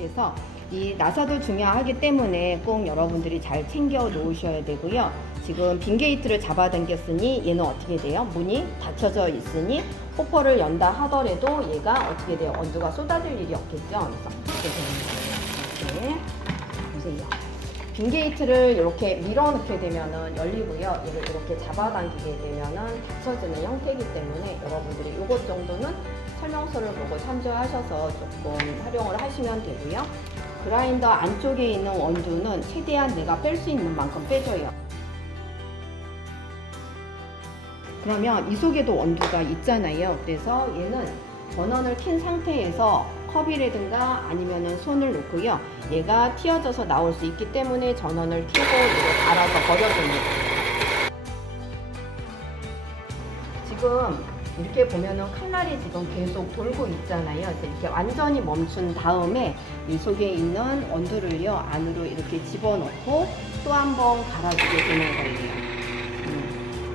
그래서 이 나사도 중요하기 때문에 꼭 여러분들이 잘 챙겨 놓으셔야 되고요. 지금 빈 게이트를 잡아당겼으니 얘는 어떻게 돼요? 문이 닫혀져 있으니 호퍼를 연다 하더라도 얘가 어떻게 돼요? 온도가 쏟아질 일이 없겠죠? 그래서 이렇게 보세요. 빈 게이트를 이렇게 밀어넣게 되면은 열리고요. 얘를 이렇게 잡아당기게 되면은 닫혀지는 형태이기 때문에 여러분들이 이것 정도는 설명서를 보고 참조하셔서 조금 활용을 하시면 되고요. 그라인더 안쪽에 있는 원두는 최대한 내가 뺄 수 있는 만큼 빼줘요. 그러면 이 속에도 원두가 있잖아요. 그래서 얘는 전원을 킨 상태에서 컵이라든가 아니면은 손을 놓고요. 얘가 튀어져서 나올 수 있기 때문에 전원을 켜고 갈아서 버려줍니다. 지금 이렇게 보면은 칼날이 지금 계속 돌고 있잖아요. 그래서 이렇게 완전히 멈춘 다음에 이 속에 있는 원두를요 안으로 이렇게 집어넣고 또 한 번 갈아주게 되는 거예요. 음,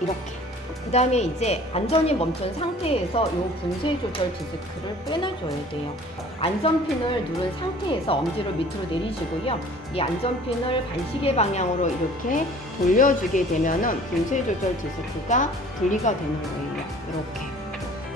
이렇게. 그 다음에 이제 안전히 멈춘 상태에서 이 분쇄 조절 디스크를 빼내줘야 돼요. 안전핀을 누른 상태에서 엄지를 밑으로 내리시고요. 이 안전핀을 반시계 방향으로 이렇게 돌려주게 되면은 분쇄 조절 디스크가 분리가 되는 거예요. 이렇게.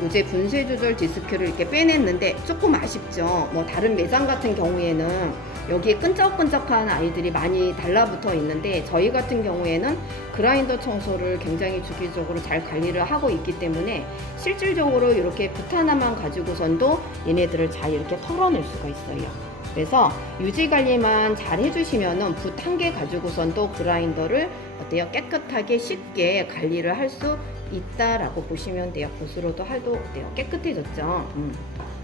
이제 분쇄 조절 디스크를 이렇게 빼냈는데 조금 아쉽죠. 뭐 다른 매장 같은 경우에는 여기에 끈적끈적한 아이들이 많이 달라붙어 있는데 저희 같은 경우에는 그라인더 청소를 굉장히 주기적으로 잘 관리를 하고 있기 때문에 실질적으로 이렇게 붓 하나만 가지고선도 얘네들을 잘 이렇게 털어낼 수가 있어요. 그래서 유지 관리만 잘 해주시면은 붓 한 개 가지고선도 그라인더를 어때요? 깨끗하게 쉽게 관리를 할 수 있다라고 보시면 돼요. 붓으로도 할도 어때요? 깨끗해졌죠. 음.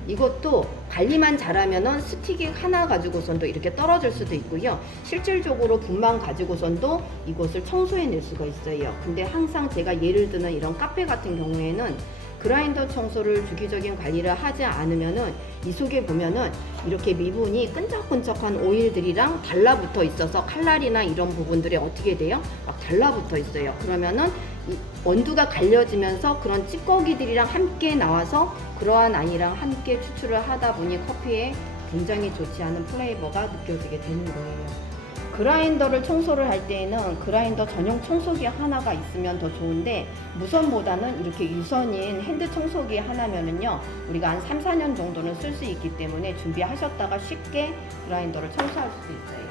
이것도 관리만 잘하면은 스틱이 하나 가지고선도 이렇게 떨어질 수도 있고요. 실질적으로 붓만 가지고선도 이것을 청소해낼 수가 있어요. 근데 항상 제가 예를 드는 이런 카페 같은 경우에는 그라인더 청소를 주기적인 관리를 하지 않으면은 이 속에 보면은 이렇게 미분이 끈적끈적한 오일들이랑 달라붙어 있어서 칼날이나 이런 부분들이 어떻게 돼요? 막 달라붙어 있어요. 그러면은 이 원두가 갈려지면서 그런 찌꺼기들이랑 함께 나와서 그러한 아이랑 함께 추출을 하다 보니 커피에 굉장히 좋지 않은 플레이버가 느껴지게 되는 거예요. 그라인더를 청소를 할 때에는 그라인더 전용 청소기 하나가 있으면 더 좋은데 무선보다는 이렇게 유선인 핸드 청소기 하나면은요 우리가 한 3, 4년 정도는 쓸 수 있기 때문에 준비하셨다가 쉽게 그라인더를 청소할 수 있어요.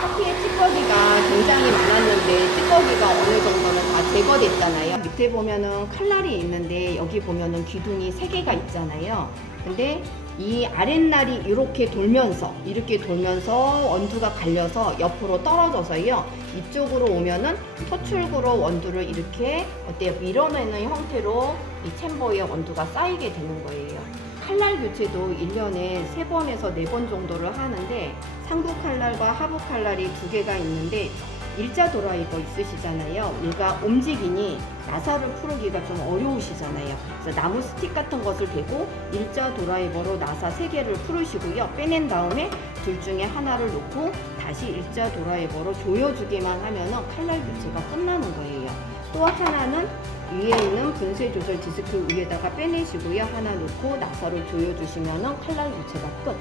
커피에 찌꺼기가 굉장히 많았는데 찌꺼기가 어느 정도는 다 제거됐잖아요. 밑에 보면은 칼날이 있는데 여기 보면은 기둥이 세 개가 있잖아요. 근데 이 아랫날이 이렇게 돌면서 이렇게 돌면서 원두가 갈려서 옆으로 떨어져서요. 이쪽으로 오면은 토출구로 원두를 이렇게 어때요? 밀어내는 형태로 이 챔버에 원두가 쌓이게 되는 거예요. 칼날 교체도 1년에 3번에서 4번 정도를 하는데 상부 칼날과 하부 칼날이 두 개가 있는데 일자 드라이버 있으시잖아요. 얘가 움직이니 나사를 풀기가 좀 어려우시잖아요. 그래서 나무 스틱 같은 것을 대고 일자 드라이버로 나사 세 개를 풀으시고요. 빼낸 다음에 둘 중에 하나를 놓고 다시 일자 드라이버로 조여주기만 하면은 칼날 교체가 끝나는 거예요. 또 하나는 위에 있는 분쇄 조절 디스크 위에다가 빼내시고요. 하나 놓고 나사를 조여주시면은 칼날 교체가 끝.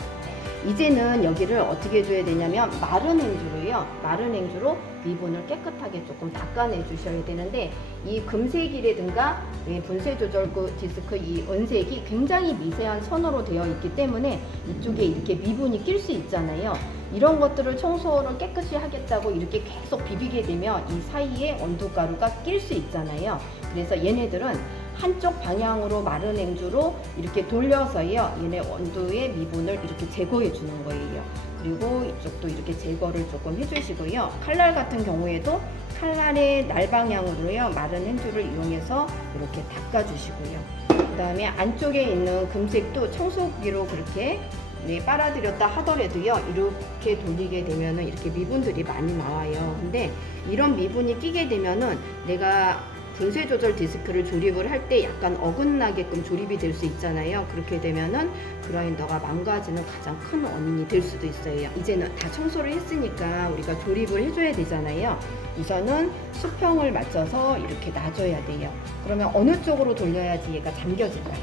이제는 여기를 어떻게 해줘야 되냐면 마른 행주로요. 마른 행주로 리본을 깨끗하게 조금 닦아내 주셔야 되는데 이 금색이라든가 이 분쇄 조절 그 디스크 이 은색이 굉장히 미세한 선으로 되어 있기 때문에 이쪽에 이렇게 미분이 낄 수 있잖아요. 이런 것들을 청소를 깨끗이 하겠다고 이렇게 계속 비비게 되면 이 사이에 원두가루가 낄 수 있잖아요. 그래서 얘네들은 한쪽 방향으로 마른 행주로 이렇게 돌려서요. 얘네 원두의 미분을 이렇게 제거해 주는 거예요. 그리고 이쪽도 이렇게 제거를 조금 해주시고요. 칼날 같은 경우에도 칼날의 날 방향으로요. 마른 행주를 이용해서 이렇게 닦아주시고요. 그 다음에 안쪽에 있는 금색도 청소기로 그렇게 네, 빨아들였다 하더라도요 이렇게 돌리게 되면은 이렇게 미분들이 많이 나와요 근데 이런 미분이 끼게 되면은 내가 분쇄 조절 디스크를 조립을 할 때 약간 어긋나게끔 조립이 될 수 있잖아요. 그렇게 되면은 그라인더가 망가지는 가장 큰 원인이 될 수도 있어요. 이제는 다 청소를 했으니까 우리가 조립을 해줘야 되잖아요. 우선은 수평을 맞춰서 이렇게 놔줘야 돼요. 그러면 어느 쪽으로 돌려야지 얘가 잠겨질까요?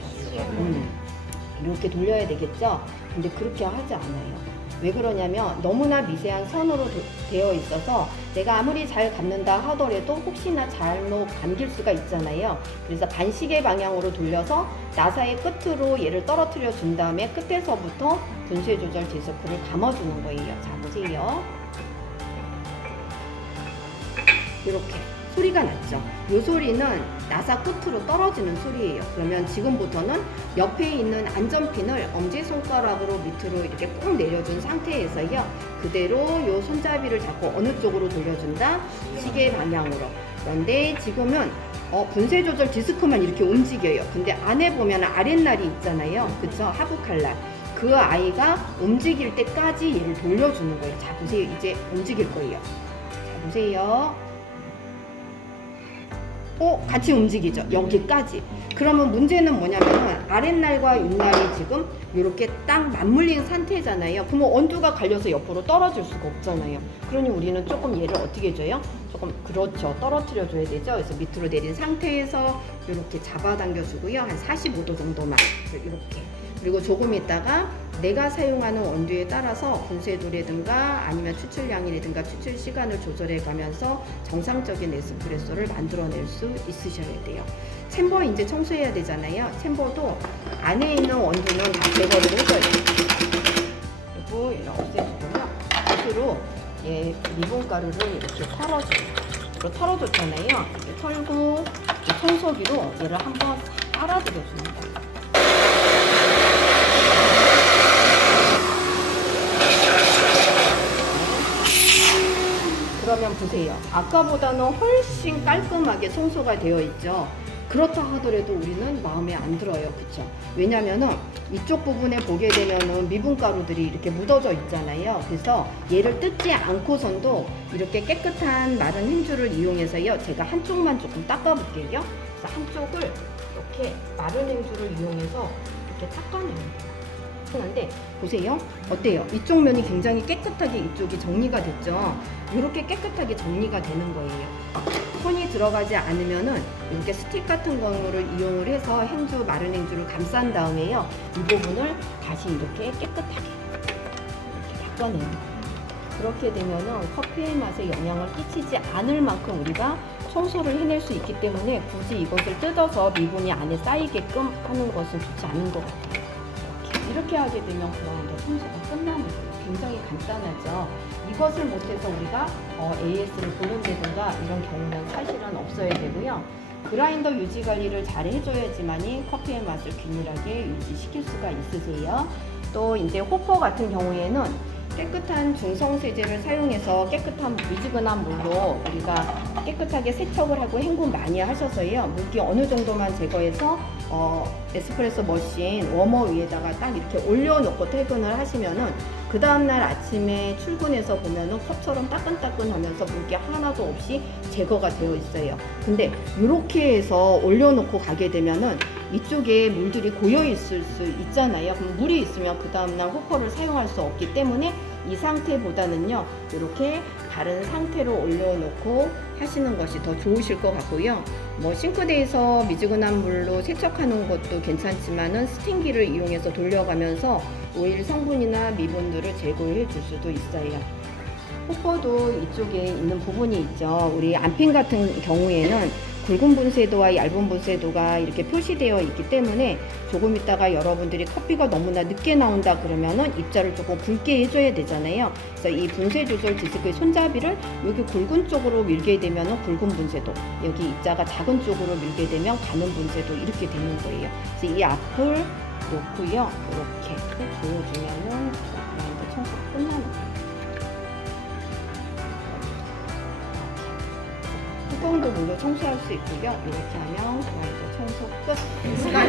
음, 이렇게 돌려야 되겠죠? 근데 그렇게 하지 않아요. 왜 그러냐면 너무나 미세한 선으로 도- 되어 있어서 내가 아무리 잘 감는다 하더라도 혹시나 잘못 감길 수가 있잖아요. 그래서 반시계 방향으로 돌려서 나사의 끝으로 얘를 떨어뜨려 준 다음에 끝에서부터 분쇄 조절 디스크를 감아주는 거예요. 자, 보세요. 이렇게 소리가 났죠. 이 소리는 나사 끝으로 떨어지는 소리예요. 그러면 지금부터는 옆에 있는 안전핀을 엄지손가락으로 밑으로 이렇게 꾹 내려준 상태에서요. 그대로 이 손잡이를 잡고 어느 쪽으로 돌려준다? 시계 방향으로. 그런데 지금은 어, 분쇄 조절 디스크만 이렇게 움직여요. 근데 안에 보면 아랫날이 있잖아요. 그쵸? 하부 칼날. 그 아이가 움직일 때까지 얘를 돌려주는 거예요. 자, 보세요. 이제 움직일 거예요. 자, 보세요. 어, 같이 움직이죠. 여기까지. 그러면 문제는 뭐냐면은 아랫날과 윗날이 지금 이렇게 딱 맞물린 상태잖아요. 그러면 원두가 갈려서 옆으로 떨어질 수가 없잖아요. 그러니 우리는 조금 얘를 어떻게 해줘요? 조금 그렇죠. 떨어뜨려 줘야 되죠. 그래서 밑으로 내린 상태에서 이렇게 잡아당겨 주고요. 한 45도 정도만 이렇게. 그리고 조금 있다가 내가 사용하는 원두에 따라서 분쇄도라든가 아니면 추출량이라든가 추출 시간을 조절해 가면서 정상적인 에스프레소를 만들어낼 수 있으셔야 돼요. 챔버 이제 청소해야 되잖아요. 챔버도 안에 있는 원두는 다 제거를 해줘요. 그리고 이렇게 없애주고요. 붓으로 예, 리본가루를 이렇게 털어줘요. 이거 털어줬잖아요. 이렇게 털고 이 청소기로 얘를 한번 싹 빨아들여주는 거 그러면 보세요. 아까보다는 훨씬 깔끔하게 청소가 되어 있죠. 그렇다 하더라도 우리는 마음에 안 들어요. 그쵸? 왜냐면은 이쪽 부분에 보게 되면은 미분가루들이 이렇게 묻어져 있잖아요. 그래서 얘를 뜯지 않고선도 이렇게 깨끗한 마른 행주를 이용해서요. 제가 한쪽만 조금 닦아볼게요. 그래서 한쪽을 이렇게 마른 행주를 이용해서 이렇게 닦아냅니 다. 하는데 보세요. 어때요? 이쪽 면이 굉장히 깨끗하게 이쪽이 정리가 됐죠. 이렇게 깨끗하게 정리가 되는 거예요. 손이 들어가지 않으면은 이렇게 스틱 같은 거를 이용을 해서 행주 마른 행주를 감싼 다음에요. 이 부분을 다시 이렇게 깨끗하게 이렇게 닦아내는 거예요. 그렇게 되면은 커피의 맛에 영향을 끼치지 않을 만큼 우리가 청소를 해낼 수 있기 때문에 굳이 이것을 뜯어서 미분이 안에 쌓이게끔 하는 것은 좋지 않은 것 같아요. 이렇게, 하게 되면 이제 청소가 끝나는 거예요. 굉장히 간단하죠. 이것을 못해서 우리가 어, AS를 보는다든가 이런 경우는 사실은 없어야 되고요. 그라인더 유지 관리를 잘 해줘야지만이 커피의 맛을 균일하게 유지시킬 수가 있으세요. 또 이제 호퍼 같은 경우에는 깨끗한 중성 세제를 사용해서 깨끗한 미지근한 물로 우리가 깨끗하게 세척을 하고 헹굼 많이 하셔서요 물기 어느 정도만 제거해서 어, 에스프레소 머신 워머 위에다가 딱 이렇게 올려놓고 퇴근을 하시면은 그 다음날 아침에 출근해서 보면은 컵처럼 따끈따끈하면서 물기 하나도 없이 제거가 되어 있어요. 근데 이렇게 해서 올려놓고 가게 되면은 이쪽에 물들이 고여 있을 수 있잖아요. 그럼 물이 있으면 그 다음날 호퍼를 사용할 수 없기 때문에 이 상태보다는요, 이렇게 바른 상태로 올려놓고 하시는 것이 더 좋으실 것 같고요. 뭐 싱크대에서 미지근한 물로 세척하는 것도 괜찮지만은 스팀기를 이용해서 돌려가면서 오일 성분이나 미분들을 제거해 줄 수도 있어요. 호퍼도 이쪽에 있는 부분이 있죠. 우리 안핀 같은 경우에는 굵은 분쇄도와 얇은 분쇄도가 이렇게 표시되어 있기 때문에 조금 있다가 여러분들이 커피가 너무나 늦게 나온다 그러면은 입자를 조금 굵게 해줘야 되잖아요. 그래서 이 분쇄 조절 디스크의 손잡이를 여기 굵은 쪽으로 밀게 되면은 굵은 분쇄도, 여기 입자가 작은 쪽으로 밀게 되면 가는 분쇄도 이렇게 되는 거예요. 그래서 이 앞을 놓고요, 이렇게 보여주면은 그라인더 청소가 끝나는 거예요. 뚜껑도 물로 청소할 수 있고요. 이렇게 하면 그라인더 청소 끝. 수고하셨습니다.